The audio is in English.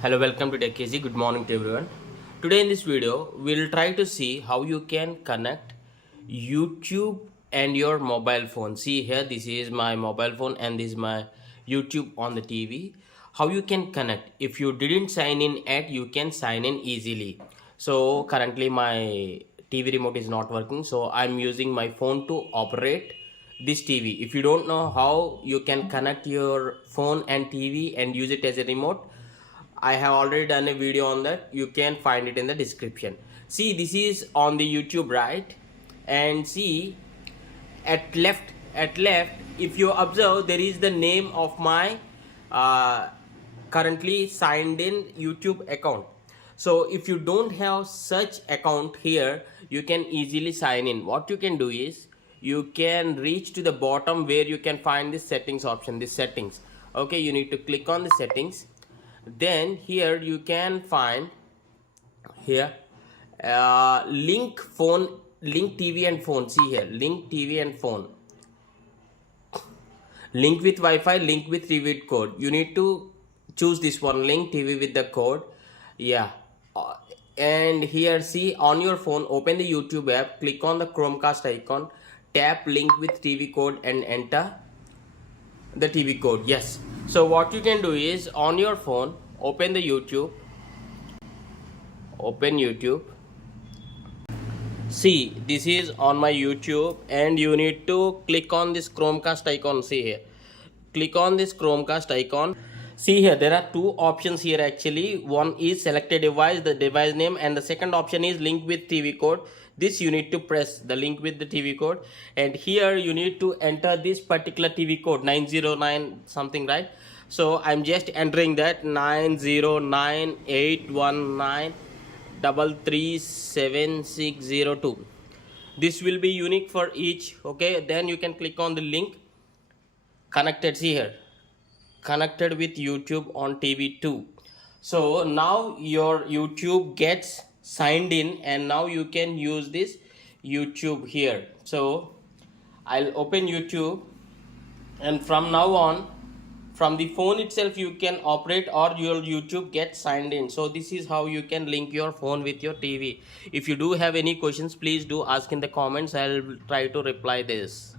Hello, welcome to TechKZ. Good morning to everyone. Today in this video, we'll try to see how you can connect YouTube and your mobile phone. See here, this is my mobile phone and this is my YouTube on the TV. How you can connect. If you didn't sign in yet, you can sign in easily. So currently my TV remote is not working. So I'm using my phone to operate this TV. If you don't know how you can connect your phone and TV and use it as a remote, I have already done a video on that. You can find it in the description. See, this is on the YouTube, right? And see, at left, if you observe, there is the name of my uh, currently signed in YouTube account. So if you don't have such account here, you can easily sign in. What you can do is you can reach to the bottom where you can find the settings option, this settings. Okay, you need to click on the settings. Then here you can find here link phone, link TV and phone. See here, link TV and phone, link with Wi-Fi, link with TV with code. You need to choose this one, link TV with the code. Yeah. And here, see, on your phone, open the YouTube app, click on the Chromecast icon, tap link with TV code and enter the TV code. Yes. So what you can do is on your phone, open the YouTube, open YouTube. See, this is on my YouTube and you need to click on this Chromecast icon. See here, click on this Chromecast icon. See here, there are two options here actually. One is select a device, the device name, and the second option is link with TV code. This you need to press the link with the TV code, and here you need to enter this particular TV code 909 something, right? So I'm just entering that 90981933762. This will be unique for each. Okay, then you can click on the link connected. See here, connected with YouTube on TV 2. So now your YouTube gets signed in and now you can use this YouTube here. So I'll open YouTube, and from now on, from the phone itself you can operate or your YouTube gets signed in. So this is how you can link your phone with your TV. If you do have any questions, please do ask in the comments. I'll try to reply this.